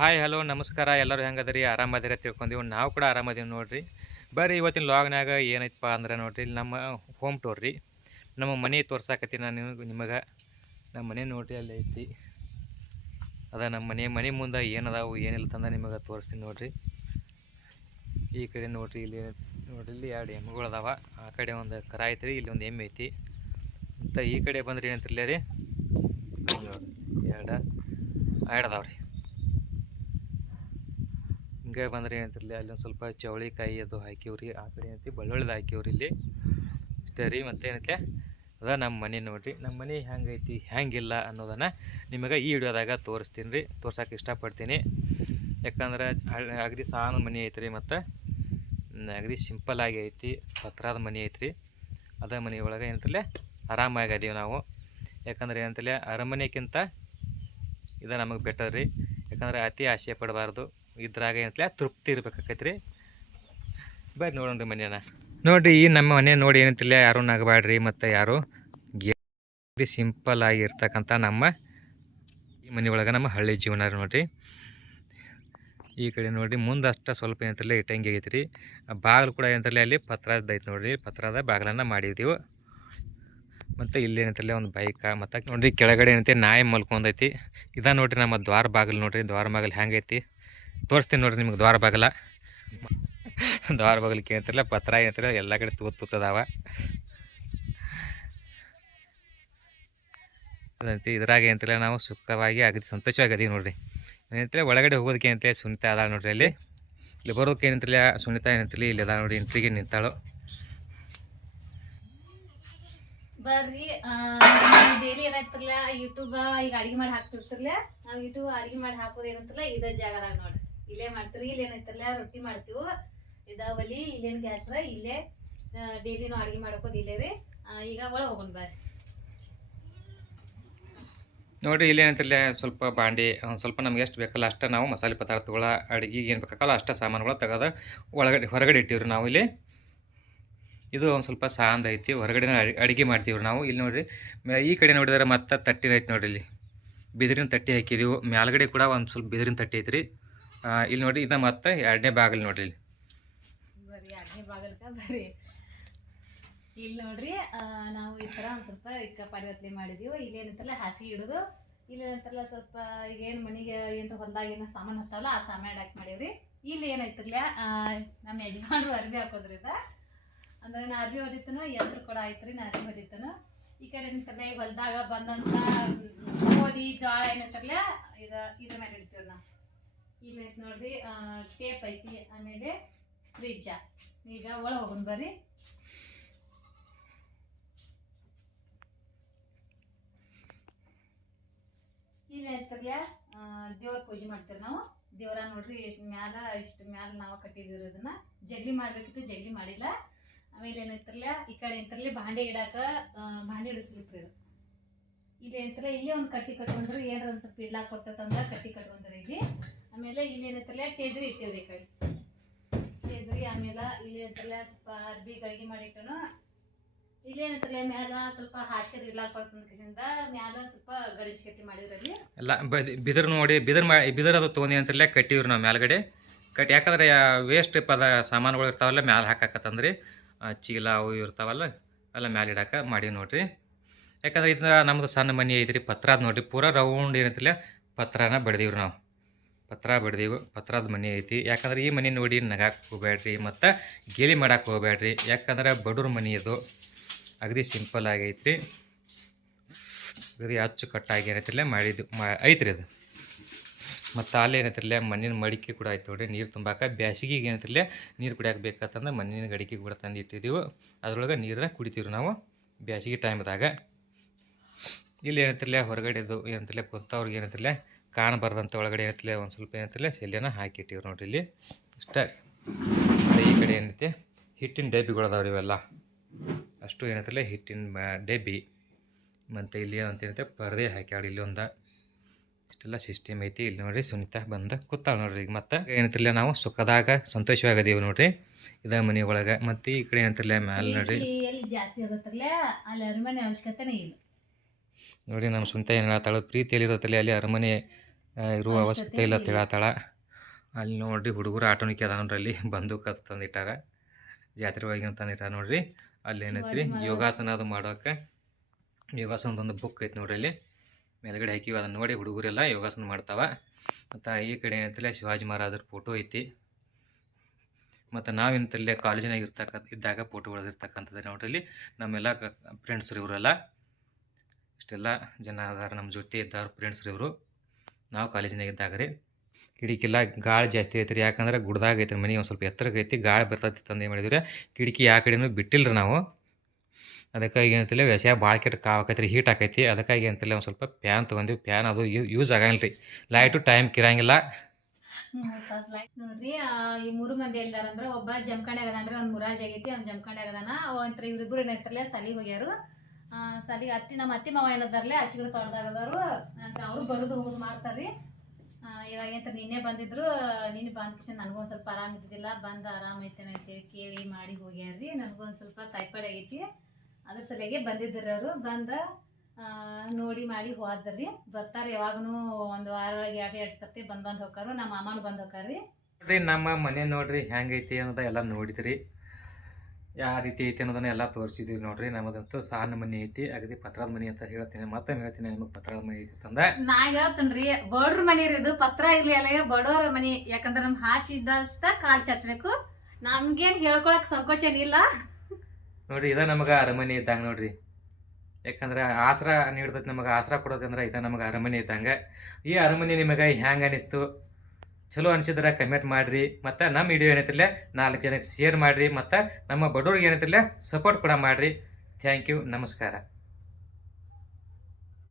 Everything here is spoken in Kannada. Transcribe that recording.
ಹಾಯ್ ಹಲೋ ನಮಸ್ಕಾರ. ಎಲ್ಲರೂ ಹೆಂಗದ್ರಿ? ಆರಾಮದಿರ ತಿಳ್ಕೊಂಡೀವಿ. ನಾವು ಕೂಡ ಆರಾಮದೀವಿ ನೋಡ್ರಿ. ಬರ್ರಿ, ಇವತ್ತಿನ ಲಾಗ್ನಾಗ ಏನೈತಪ್ಪ ಅಂದ್ರೆ ನೋಡ್ರಿ, ನಮ್ಮ ಹೋಮ್ ಟೂರ್ ರೀ. ನಮ್ಮ ಮನೆ ತೋರ್ಸಾಕತ್ತಿ ನಾನು ನಿಮಗೆ ನಮ್ಮ ಮನೆ ನೋಡ್ರಿ, ಅಲ್ಲಿ ಐತಿ. ಅದ ನಮ್ಮ ಮನೆ ಮನೆ ಮುಂದೆ ಏನದಾವು, ಏನಿಲ್ಲ ತಂದ ನಿಮಗೆ ತೋರಿಸ್ತೀನಿ ನೋಡ್ರಿ. ಈ ಕಡೆ ನೋಡ್ರಿ, ಇಲ್ಲಿ ನೋಡ್ರಿ, ಇಲ್ಲಿ ಎರಡು ಎಮ್ಮೆಗಳು ಅದಾವ. ಆ ಕಡೆ ಒಂದು ಕರ ಐತ್ರಿ, ಇಲ್ಲಿ ಒಂದು ಎಮ್ಮೆ ಐತಿ. ಮತ್ತು ಈ ಕಡೆ ಬಂದ್ರೆ ಏನಂತಿರ್ಲೇ ರೀ? ಎರಡು ಎರಡು ಅದಾವ ರೀ ಹಿಂಗೆ ಬಂದ್ರೆ ಏನಂತಿರಲಿ ಅಲ್ಲಿ ಒಂದು ಸ್ವಲ್ಪ ಚವಳಿಕಾಯಿ ಅದು ಹಾಕಿವ್ರಿ ಆ ಕಡೆ ಏನೈತಿ ಬೆಳ್ಳುಳ್ಳಿದು ಹಾಕಿವ್ರಿ ಇಲ್ಲಿ. ಇಷ್ಟೇ ರೀ ಮತ್ತೆ ಅದ ನಮ್ಮ ಮನೆ ನೋಡ್ರಿ ನಮ್ಮ ಮನೆ ಹೆಂಗೈತಿ, ಹೆಂಗಿಲ್ಲ ಅನ್ನೋದನ್ನು ನಿಮಗೆ ಈ ವಿಡಿಯೋದಾಗ ತೋರಿಸ್ತೀನಿ ರೀ, ತೋರ್ಸೋಕೆ ಇಷ್ಟಪಡ್ತೀನಿ. ಯಾಕಂದ್ರೆ ಅಗದಿ ಸಾನ ಮನೆ ಐತ್ರಿ ಮತ್ತು ಅಗದಿ ಸಿಂಪಲ್ ಆಗಿ ಐತಿ ಪತ್ರದ ಮನೆ ಐತ್ರಿ. ಅದ ಮನೆ ಒಳಗೆ ಏನಂತಲೇ ಆರಾಮಾಗಿ ಅದೀವಿ ನಾವು. ಯಾಕಂದ್ರೆ ಏನಂತಲೇ ಅರಮನೆಗಿಂತ ಇದು ನಮಗೆ ಬೆಟರ್ ರೀ, ಯಾಕಂದ್ರೆ ಅತಿ ಆಸೆ ಪಡಬಾರ್ದು. ಇದ್ರಾಗ ಏನಂತಲೇ? ತೃಪ್ತಿ ಇರ್ಬೇಕಾಕೈತಿ ರೀ ಬರ್ರಿ ನೋಡೋಣ್ರಿ ಮನೆಯನ್ನ. ನೋಡ್ರಿ, ಈ ನಮ್ಮ ಮನೆ ನೋಡಿ ಏನಂತಿಲ್ಲ ಯಾರು ನಗಬೇಡ್ರಿ ಮತ್ತು ಯಾರು? ಬಿ ಸಿಂಪಲ್ ಆಗಿರ್ತಕ್ಕಂಥ ನಮ್ಮ ಈ ಮನೆ ಒಳಗೆ ನಮ್ಮ ಹಳ್ಳಿ ಜೀವನ ರೀ ನೋಡ್ರಿ. ಈ ಕಡೆ ನೋಡಿರಿ ಮುಂದೆ ಅಷ್ಟು ಸ್ವಲ್ಪ ಏನಂತಿಲ್ಲ ಇಟ್ಟಂಗಿ ಆಗೈತೆ ರೀ ಬಾಗಿಲು ಕೂಡ ಏನಂತಲ್ಲ ಅಲ್ಲಿ ಪತ್ರದ ಐತೆ ನೋಡ್ರಿ. ಪತ್ರದ ಬಾಗಿಲನ್ನು ಮಾಡಿದ್ದೀವಿ ಮತ್ತು ಇಲ್ಲಿ ಒಂದು ಬೈಕ, ಮತ್ತು ನೋಡಿರಿ ಕೆಳಗಡೆ ಏನಂತೆ ನಾಯಿ ಮಲ್ಕೊಂಡೈತಿ ಇದ ನೋಡ್ರಿ ನಮ್ಮ ದ್ವಾರ ಬಾಗಿಲು ನೋಡಿರಿ. ದ್ವಾರ ಬಾಗಿಲು ಹೆಂಗೈತಿ? ತೋರಿಸ್ತೀನಿ ನೋಡ್ರಿ ನಿಮ್ಗೆ ದ್ವಾರ ಬಾಗಲ. ದ್ವಾರ ಬಾಗಲಿಕ್ಕೆ ಏನಂತಿಲ್ಲ ಪತ್ರ ಏನಂತಿಲ್ಲ ಎಲ್ಲ ಕಡೆ ತೂತ್ ತೂತದಾವ ಅದಂತೆ ಇದ್ರಾಗ ಏನಂತಿಲ್ಲ ನಾವು ಸುಖವಾಗಿ ಅಗದಿ ಸಂತೋಷವಾಗಿ ಅದೀವಿ ನೋಡ್ರಿ. ಏನಂತೇಳಿ ಒಳಗಡೆ ಹೋಗೋದಕ್ಕೆ ಏನಂತಿಲ್ಲ ಸುನಿತಾ ಅದಾಳ ನೋಡ್ರಿ ಅಲ್ಲಿ. ಇಲ್ಲಿ ಬರೋದಕ್ಕೆ ಏನಂತಿಲ್ಲ ಸುನಿತಾ ಏನಂತಿಲ್ಲ ಇಲ್ಲಿ ಅದ ನೋಡಿ ಎಂಟ್ರಿಗೆ ನಿಂತಾಳು. ಬರ್ರಿ ಡೈಲಿ ಏನಾಯ್ತಿರ್ಲ ಯೂಟ್ಯೂಬ್ ಈಗ ಅಡಿಗೆ ಮಾಡಿ ಹಾಕ್ತಿರ್ತಿರ್ಲ ನಾವು ಯೂಟ್ಯೂಬ್ ಅಡಿಗೆ ಮಾಡಿ ಹಾಕೋದು ಏನಂತಿಲ್ಲ ಇದ ಜಾಗದಾಗ ನೋಡ್ರಿ. ಇಲ್ಲೇ ಮಾಡ್ತೀರಿ, ಇಲ್ಲಿ ಏನೈತಿರ್ಲ ರೊಟ್ಟಿ ಮಾಡ್ತೀವಿ? ಇದ ಒಲಿ ಇಲ್ಲೇನ್ ಇಲ್ಲೇ ಡೈಲಿ ನಾವು ಅಡಿಗೆ ಮಾಡ್ಕೋದು ಇಲ್ಲೇ ರೀ. ಈಗ ಒಳ ಹೋಗೋಣ ಬರ್ರಿ ನೋಡ್ರಿ, ಇಲ್ಲಿ ಏನಂತಿಲ್ಲ ಸ್ವಲ್ಪ ಬಾಂಡಿ ಸ್ವಲ್ಪ ನಮ್ಗೆ ಎಷ್ಟು ಬೇಕಲ್ಲ ಅಷ್ಟೇ ನಾವು ಮಸಾಲೆ ಪದಾರ್ಥಗಳ ಅಡುಗೆಗೆ ಏನು ಬೇಕಾಗಲ್ಲ ಅಷ್ಟೇ ಸಾಮಾನುಗಳು ತೆಗೆದು ಒಳಗಡೆ, ಹೊರಗಡೆ ಇಟ್ಟಿವ್ರಿ ನಾವು ಇಲ್ಲಿ. ಇದು ಒಂದು ಸ್ವಲ್ಪ ಸಾಂದ್ ಐತಿ ಹೊರಗಡೆ ಅಡುಗೆ ಮಾಡ್ತೀವ್ರಿ ನಾವು. ಇಲ್ಲಿ ನೋಡ್ರಿ ಈ ಕಡೆ ನೋಡಿದ್ರೆ ಮತ್ತೆ ತಟ್ಟಿನ ಐತಿ ನೋಡ್ರಿ ಇಲ್ಲಿ. ಬಿದಿರಿನ ತಟ್ಟಿ ಹಾಕಿದೀವಿ. ಮ್ಯಾಲ್ಗಡೆ ಕೂಡ ಒಂದು ಸ್ವಲ್ಪ ಬಿದಿರಿನ ತಟ್ಟಿ ಐತ್ರಿ. ಇಲ್ಲಿ ನೋಡ್ರಿ ಇದು ಮತ್ತೆ ಎರಡನೇ ಬಾಗಿಲು ನೋಡ್ರಿ ಇಲ್ಲಿ. ಎರಡನೇ ಬಾಗಲ್ಕ ಬರ್ರಿ ಇಲ್ಲಿ ನೋಡ್ರಿ ನಾವು ಈ ತರ ಒಂದ್ ಸ್ವಲ್ಪ ಇಕ್ಕ ಪರಿವರ್ತನೆ ಮಾಡಿದೀವಿ. ಇಲ್ಲೇನಂತಲ್ಲ ಹಾಸಿಗೆ ಇಡುದು ಇಲ್ಲೇನಂತಲ್ಲ ಸ್ವಲ್ಪ ಈಗ ಏನ್ ಮನಿಗೆ ಏನ್ರ ಹೊಲ್ದಾಗ ಏನೋ ಸಾಮಾನು ಹತ್ತಾವಲ್ಲ, ಆ ಸಾಮಾನು ಹಾಕಿ ಮಾಡಿವ್ರಿ. ಇಲ್ಲಿ ಏನೈತಿರ್ಲ ನಮ್ಮ ಯಜಮಾನ್ರು ಅರ್ಬಿ ಹಾಕೋದ್ರಿಂದ ಅಂದ್ರೆ ನಾ ಅರ್ಬಿ ಹೊದಿತನು ಎಲ್ರು ಕೂಡ ಆಯ್ತ್ರಿ ನಾ ಅರ್ಬಿ ಹೊದಿತನು ಈ ಕಡೆ ಏನಂತಲ್ಲ ಈ ಹೊಲ್ದಾಗ ಬಂದಂತ ಗೋಧಿ ಜೋಳ ಏನಂತಾರಲ್ಲ ಇದ ಇದ್ರ ಮೇಲೆ ಇಡ್ತೀವಿ ನಾವು. ಇಲ್ಲಿ ಐತಿ ನೋಡ್ರಿ ಟೇಪ್ ಐತಿ, ಆಮೇಲೆ ಫ್ರಿಜ್ಜ ಈಗ ಒಳ ಹೋಗೋಣ ಬರ್ರಿ. ಇಲ್ಲಿ ಐತರ್ಲ ದೇವ್ರ ಪೂಜೆ ಮಾಡ್ತೀವಿ ನಾವು. ದೇವ್ರ ನೋಡ್ರಿ, ಎಷ್ಟು ಮ್ಯಾಲ, ಇಷ್ಟು ಮ್ಯಾಲ ನಾವು ಕಟ್ಟಿದಿರಿ ಅದನ್ನ. ಜಗ್ಲಿ ಮಾಡ್ಬೇಕಿತ್ತು, ಜಗ್ಲಿ ಮಾಡಿಲ್ಲ. ಆಮೇಲೆ ಏನೈತಿರ್ಲ ಈ ಕಡೆ ಎಂತರ್ಲಿ ಬಾಂಡೆ ಇಡಾಕ ಬಾಂಡೆ ಇದು. ಇಲ್ಲಿ ಏನೈತಿರ್ಲ ಇಲ್ಲೇ ಒಂದು ಕಟ್ಟಿ ಕಟ್ಕೊಂಡ್ರಿ ಏನಾರ ಒಂದ್ ಸ್ವಲ್ಪ ಇಡ್ಲಾಕ್ ಕೊಡ್ತೈತಂದ್ರ ಕಟ್ಟಿ ಕಟ್ಕೊಂಡ್ರಿ ಇಲ್ಲಿ. ಆಮೇಲೆ ಇಲ್ಲಿ ಏನತ್ತಲ್ಲ ಕೇಸರಿ ಇಟ್ಟಿವ್ರಿ ಕಡೆ ಟೇಜ್ರಿ ಆಮೇಲೆ ಇಲ್ಲಿ ಏನತ್ತಲ್ಲ ಸ್ವಲ್ಪ ಅರ್ಬಿ ಗಡಿಗೆ ಮಾಡಿಟ್ಟನು. ಇಲ್ಲಿ ಏನತ್ತಲ್ಲ ಮ್ಯಾಲ ಸ್ವಲ್ಪ ಹಾಸಿಗೆ ಇಡ್ಲಾಕ್ ಬರ್ತಂದ್ರಿಂದ ಮ್ಯಾಲ ಸ್ವಲ್ಪ ಗಡಿಚ್ ಕಟ್ಟಿ ಮಾಡಿದ್ರಲ್ಲಿ. ಎಲ್ಲ ಬದಿ ಬಿದಿರು ನೋಡಿ, ಬಿದಿರು ಮಾ ಬಿದಿರು ಅದು ತೊಗೊಂಡಿ ಅಂತಲೇ ಕಟ್ಟಿವ್ರಿ ನಾವು ಮ್ಯಾಲ್ಗಡೆ. ಕಟ್ ಯಾಕಂದ್ರೆ ವೇಸ್ಟ್ ಪದ ಸಾಮಾನುಗಳು ಇರ್ತಾವಲ್ಲ, ಮ್ಯಾಲ ಹಾಕಾಕತ್ತಂದ್ರಿ. ಚೀಲ ಅವು ಇರ್ತಾವಲ್ಲ ಎಲ್ಲ ಮ್ಯಾಲೆ ಇಡಾಕ ಮಾಡೀವಿ ನೋಡ್ರಿ. ಯಾಕಂದ್ರೆ ಇದನ್ನ ನಮ್ದು ಸಣ್ಣ ಮನೆ ಐತ್ರಿ, ಪತ್ರ ಅದು ನೋಡ್ರಿ. ಪೂರಾ ರೌಂಡ್ ಏನಂತಿಲ್ಲ ಪತ್ರನ ಬಡ್ದೀವ್ರಿ ನಾವು. ಪತ್ರ ಬಿಡ್ದೀವಿ ಪತ್ರದ ಮನೆ ಐತಿ. ಯಾಕಂದ್ರೆ ಈ ಮನೆ ನೋಡಿ ನಗಾಕ್ ಹೋಗ್ಬೇಡ್ರಿ ಮತ್ತು ಗೇಲಿ ಮಾಡಕ್ಕೆ ಹೋಗ್ಬೇಡ್ರಿ ಯಾಕಂದ್ರೆ ಬಡವ್ರ ಮನೆ ಅದು. ಅಗದಿ ಸಿಂಪಲ್ ಆಗೈತ್ರಿ. ಅಗದಿ ಅಚ್ಚುಕಟ್ಟಾಗಿ ಏನೈತಿರಲ್ಲೇ ಮಾಡಿದ್ದು, ಮಾ, ಐತ್ರಿ ಅದು. ಮತ್ತು ಅಲ್ಲಿ ಏನೈತಿರಲ್ಲ ಮಣ್ಣಿನ ಮಡಿಕೆ ಕೂಡ ಐತೆ ನೋಡ್ರಿ. ನೀರು ತುಂಬಾಕ ಬ್ಯಾಸಿಗೆಗೆ ಏನೈತಿರಲ್ಲೇ ನೀರು ಕುಡಿಯಕ್ಕೆ ಬೇಕಂತಂದ್ರೆ ಮಣ್ಣಿನ ಗಡಿಕೆ ಕೂಡ ತಂದು ಇಟ್ಟಿದ್ದೀವಿ. ಅದ್ರೊಳಗೆ ನೀರನ್ನ ಕುಡಿತೀವಿ ನಾವು ಬ್ಯಾಸಿಗೆ ಟೈಮ್ದಾಗ ಇಲ್ಲಿ ಏನೈತಿರಲ್ಲ ಹೊರಗಡೆದು ಏನಂತಿಲ್ಲ ಕುಂತವ್ರಿಗೆ ಏನೈತಿರಲ್ಲ ಕಾಣಬಾರ್ದಂತ ಒಳಗಡೆ ಏನೈತಿಲ್ಲ ಒಂದು ಸ್ವಲ್ಪ ಏನೈತಿಲ್ಲ ಸೆಲ್ಲೆನ ಹಾಕಿಟ್ಟಿವ್ರು ನೋಡ್ರಿ ಇಲ್ಲಿ. ಇಷ್ಟ ಮತ್ತೆ ಈ ಕಡೆ ಏನೈತೆ ಹಿಟ್ಟಿನ ಡಬ್ಬಿಗಳು ಅದಾವ್ರಿ ಇವೆಲ್ಲ. ಅಷ್ಟು ಏನೈತಿಲ್ಲ ಹಿಟ್ಟಿನ ಡಬ್ಬಿ. ಮತ್ತು ಇಲ್ಲಿ ಏನಂತ ಏನೈತೆ ಪರದೆ ಹಾಕ್ಯಾಳ ಇಲ್ಲಿ ಒಂದು. ಇಷ್ಟೆಲ್ಲ ಸಿಸ್ಟಮ್ ಐತಿ. ಇಲ್ಲಿ ನೋಡ್ರಿ ಸುನಿತಾ ಬಂದ ಕೂತಾಳ ನೋಡ್ರಿ ಈಗ ಮತ್ತೆ. ಏನಂತಿಲ್ಲ ನಾವು ಸುಖದಾಗ ಸಂತೋಷವಾಗದೀವಿ ನೋಡ್ರಿ ಇದ ಮನೆ ಒಳಗೆ. ಮತ್ತು ಈ ಕಡೆ ಏನಂತಿಲ್ಲ ಮ್ಯಾಲೆ ನೋಡ್ರಿ. ನೋಡಿ ನಮ್ಮ ಸುನಿತಾ ಏನು ಹೇಳ್ತಾಳು ಪ್ರೀತಿಯಲ್ಲಿ ಇರತ್ತಲ್ಲ ಅಲ್ಲಿ ಅರಮನೆ ಇರುವ ಅವಶ್ಯಕತೆ ಇಲ್ಲ ತಿಳಾತಾಳ. ಅಲ್ಲಿ ನೋಡ್ರಿ ಹುಡುಗರು ಆಟೋನಿಕೆ ಅದ ನೋಡ್ರಿ ಅಲ್ಲಿ. ಬಂದೂಕ್ ಅದು ತಂದಿಟ್ಟಾರ. ಜಾತ್ರೆ ಒಳಗೆ ಅಂತ ತಂದಿಟ್ಟಾರ ನೋಡ್ರಿ. ಅಲ್ಲಿ ಏನೈತ್ರಿ? ಯೋಗಾಸನ ಅದು ಮಾಡೋಕೆ. ಯೋಗಾಸನದ ಒಂದು ಬುಕ್ ಐತಿ ನೋಡ್ರಿ ಅಲ್ಲಿ. ಮೇಲ್ಗಡೆ ಹಾಕಿವಿ ಅದನ್ನ ನೋಡಿ ಹುಡುಗರೆಲ್ಲ ಯೋಗಾಸನ ಮಾಡ್ತಾವ. ಮತ್ತು ಈ ಕಡೆ ಏನೈತಿಲ್ಲ ಶಿವಾಜಿ ಮಹಾರಾಜರ ಫೋಟೋ ಐತಿ. ಮತ್ತು ನಾವೇನಂತಲ್ಲೇ ಕಾಲೇಜಿನಾಗ ಇರ್ತಕ್ಕ ಇದ್ದಾಗ ಫೋಟೋ ಹೊಡೆದಿರ್ತಕ್ಕಂಥದ್ದು ನೋಡ್ರಿ ಇಲ್ಲಿ ನಮ್ಮೆಲ್ಲ ಫ್ರೆಂಡ್ಸ್ರು ಇವರೆಲ್ಲ. ಇಷ್ಟೆಲ್ಲ ಜನ ಅದಾರ. ನಮ್ಮ ಜೊತೆ ಇದ್ದವ್ರು ಫ್ರೆಂಡ್ಸ್ರು ಇವರು. ನಾವು ಕಾಲೇಜಿನಾಗ ಇದ್ದಾಗ ರೀ ಕಿಟಕಿಲ್ಲ ಗಾಳಿ ಜಾಸ್ತಿ ಐತೆ ರೀ ಯಾಕಂದ್ರೆ ಗುಡ್ದಾಗ ಐತ್ರಿ ಮನೆ, ಒಂದು ಸ್ವಲ್ಪ ಎತ್ತರಕ್ಕೆ ಐತಿ, ಗಾಳಿ ಬರ್ತೈತಿ ತಂದು ಏನು ಮಾಡಿದ್ವಿ ಕಿಟಕಿ ಯಾವ ಕಡೆನೂ ಬಿಟ್ಟಿಲ್ಲ ನಾವು. ಅದಕ್ಕಾಗಿ ಏನಂತಿಲ್ಲ ವ್ಯಸಯ ಭಾಳ ಕೆಟ್ಟ ಕಾವಾಕೈತಿ ರೀ ಹೀಟ್ ಆಕೈತಿ. ಅದಕ್ಕಾಗಿ ಏನಂತಿಲ್ಲ, ಒಂದು ಸ್ವಲ್ಪ ಫ್ಯಾನ್ ತೊಗೊಂಡಿವಿ. ಫ್ಯಾನ್ ಅದು ಯೂಸ್ ಆಗಂಗಿಲ್ಲ ರೀ ಲೈಟು ಟೈಮ್ ಕಿರಂಗಿಲ್ಲ. ನೋಡ್ರಿ. ಈ ಮೂರು ಮಂದಿ ಒಬ್ಬ ಜಮಖಂಡಿ ಆಗದಾನ್ರಿ ಒಂದ್ ಮುರಾಜ್ ಆಗೈತಿ ಇವ್ರಿಬ್ರು ಏನೈತ್ರಲ್ಲ ಸಲಿ ಹೋಗ್ಯಾರು. ಸಲಿಗ್ ಅತ್ತಿ ನಮ್ಮ ಅತ್ತಿ ಮಾವ ಏನದಾರ್ಲೆ ಆಚಿಗಳು ತೊಡ್ದಾಗದಾರು ಅಂತ ಅವ್ರು ಬರುದು ಹೋಗುದು ಮಾಡ್ತಾರ್ರಿ. ಇವಾಗ ಏನಂತ ನಿನ್ನೆ ಬಂದಿದ್ರು, ನಿನ್ನೆ ಬಂದ ಕಿಶನ್ ನನಗೂ ಒಂದ್ ಸ್ವಲ್ಪ ಆರಾಮ ಇದ್ದಿದ್ದಿಲ್ಲ. ಬಂದು ಆರಾಮ ಐತೇನೆ ಅಂತೇಳಿ ಕೇಳಿ ಮಾಡಿ ಹೋಗ್ಯಾರ್ರಿ. ನನಗೂ ಒಂದು ಸ್ವಲ್ಪ ಟೈಫಾಯ್ಡ್ ಆಗೈತಿ. ಅದ್ರ ಸಲಿಗೆ ಬಂದಿದ್ರಿ ಅವರು. ಬಂದ ನೋಡಿ ಮಾಡಿ ಹೋದ್ರಿ. ಬರ್ತಾರೆ ಯಾವಾಗನು ಒಂದು ವಾರ ಎರಡು ಎರಡು ಸತಿ ಬಂದ್ ಬಂದ್ ಹೋಗಾರು ನಮ್ಮ ಮಾಮನು ಬಂದ್ ಹೋಗಾರ್ರಿ ನಮ್ಮ ಮನೆ ನೋಡ್ರಿ ಹೆಂಗೈತಿ ಅನ್ನೋದ ಎಲ್ಲ ನೋಡಿದ್ರಿ. ಯಾವ ರೀತಿ ಐತಿ ಅನ್ನೋದನ್ನ ಎಲ್ಲ ತೋರಿಸಿದೀವಿ ನೋಡ್ರಿ. ನಮ್ಮದಂತೂ ಸಣ್ಣ ಮನೆ ಐತಿ ಅಗದಿ ಪತ್ರದ ಮನೆ ಅಂತ ಹೇಳ್ತೀನಿ. ಮತ್ತೆ ಹೇಳ್ತೀನಿ ನಿಮಗೆ ಪತ್ರದ ಮನೆ ಐತಿ ತಂದ ನಾ ಹೇಳ್ತೇನ್ರಿ ಬಡ್ರ ಮನಿ ರೀ ಇದು. ಪತ್ರ ಇರ್ಲಿ ಅಲ್ಲ ಬಡವರ ಮನಿ. ಯಾಕಂದ್ರೆ ನಮ್ ಹಾಸಿ ಇದ್ದಷ್ಟ ಕಾಲ್ ಚಚ್ಬೇಕು. ನಮ್ಗೇನ್ ಹೇಳ್ಕೊಳಕ್ ಸಂಕೋಚ ಏನಿಲ್ಲ. ನೋಡ್ರಿ ಇದ ನಮಗ ಅರಮನೆ ಇದ್ದಂಗೆ ನೋಡ್ರಿ. ಯಾಕಂದ್ರೆ ಆಸರ ನೀಡ್ತೈತಿ ನಮಗೆ ಆಸರ ಕೊಡೋದಂದ್ರೆ ಇದ ನಮಗೆ ಅರಮನೆ ಇದ್ದಂಗೆ. ಈ ಅರಮನೆ ನಿಮಗೆ ಹ್ಯಾಂಗ ಅನಿಸ್ತು? ಚಲೋ ಅನಿಸಿದ್ರೆ ಕಮೆಂಟ್ ಮಾಡಿರಿ, ಮತ್ತು ನಮ್ಮ ವಿಡಿಯೋ ಏನೈತಿಲ್ಲ ನಾಲ್ಕು ಜನಕ್ಕೆ ಶೇರ್ ಮಾಡಿರಿ, ಮತ್ತು ನಮ್ಮ ಬಡವ್ರಿಗೆ ಏನೈತಿಲ್ಲ ಸಪೋರ್ಟ್ ಕೂಡ ಮಾಡಿರಿ. ಥ್ಯಾಂಕ್ ಯು ನಮಸ್ಕಾರ.